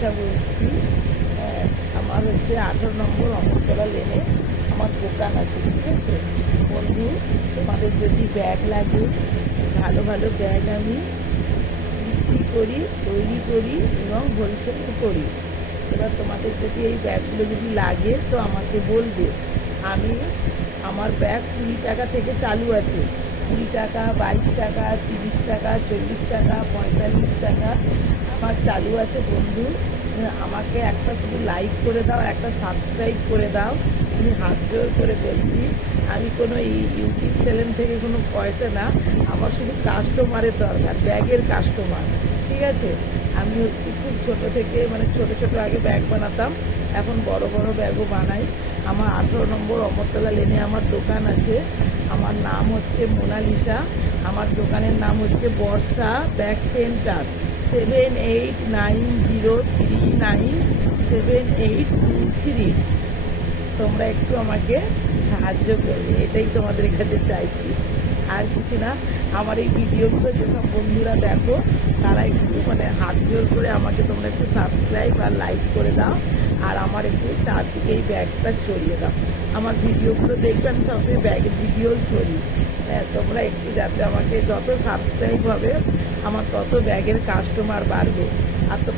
Mona Lisa বলছি। আমার হচ্ছে 18 নম্বর অমরতলা লেনে আমার দোকান আছে, ঠিক আছে বন্ধু। তোমাদের যদি ব্যাগ লাগে, ভালো ভালো ব্যাগ আমি বিক্রি করি, তৈরি করি এবং হোলসেল করি। এবার তোমাদের যদি এই ব্যাগগুলো যদি লাগে তো আমাকে বলবে। আমি আমার ব্যাগ 20 টাকা থেকে চালু আছে, 20 টাকা, 22 টাকা, 30 টাকা, 40 টাকা, 45 টাকা আমার চালু আছে বন্ধু। আমাকে একটা শুধু লাইক করে দাও, একটা সাবস্ক্রাইব করে দাও, আমি হাত জোর করে বলছি। আমি কোনো ইউটিউব চ্যানেল থেকে কোনো পয়সা না, আমার শুধু কাস্টমারের দরকার, ব্যাগের কাস্টমার, ঠিক আছে। আমি হচ্ছে খুব ছোটো থেকে, মানে ছোটো ছোটো আগে ব্যাগ বানাতাম, এখন বড় বড় ব্যাগও বানাই। আমার 18 নম্বর অমরতলা লেনে আমার দোকান আছে। আমার নাম হচ্ছে মোনালিসা। আমার দোকানের নাম হচ্ছে বর্ষা ব্যাগ সেন্টার। 7890397823। তোমরা একটু আমাকে সাহায্য করবে, এটাই তোমাদের কাছে চাইছি, আর কিছু না। আমার এই ভিডিওগুলো যেসব বন্ধুরা দেখো তারা একটু মানে হাত জোর করে আমাকে তোমরা একটু সাবস্ক্রাইব আর লাইক করে দাও, আর আমার একটু চারদিকে এই ব্যাগটা ছড়িয়ে দাও। আমার ভিডিওগুলো দেখবে, আমি সবসময় ব্যাগের ভিডিও করি। তোমরা একটু যাতে আমাকে, যত সাবস্ক্রাইব হবে আমার তত ব্যাগের কাস্টমার বাড়বে। আর তো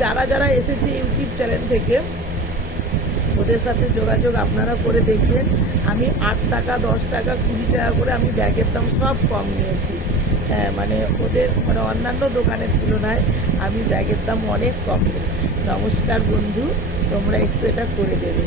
যারা যারা এসেছে ইউটিউব চ্যানেল থেকে, ওদের সাথে যোগাযোগ আপনারা করে দেখবেন। আমি 8 টাকা, 10 টাকা, 20 টাকা করে আমি ব্যাগের দাম সব কম নিয়েছি। মানে ওদের, মানে অন্যান্য দোকানের তুলনায় আমি ব্যাগের দাম অনেক কম নিই। নমস্কার বন্ধু, তোমরা একটু এটা করে দেবে।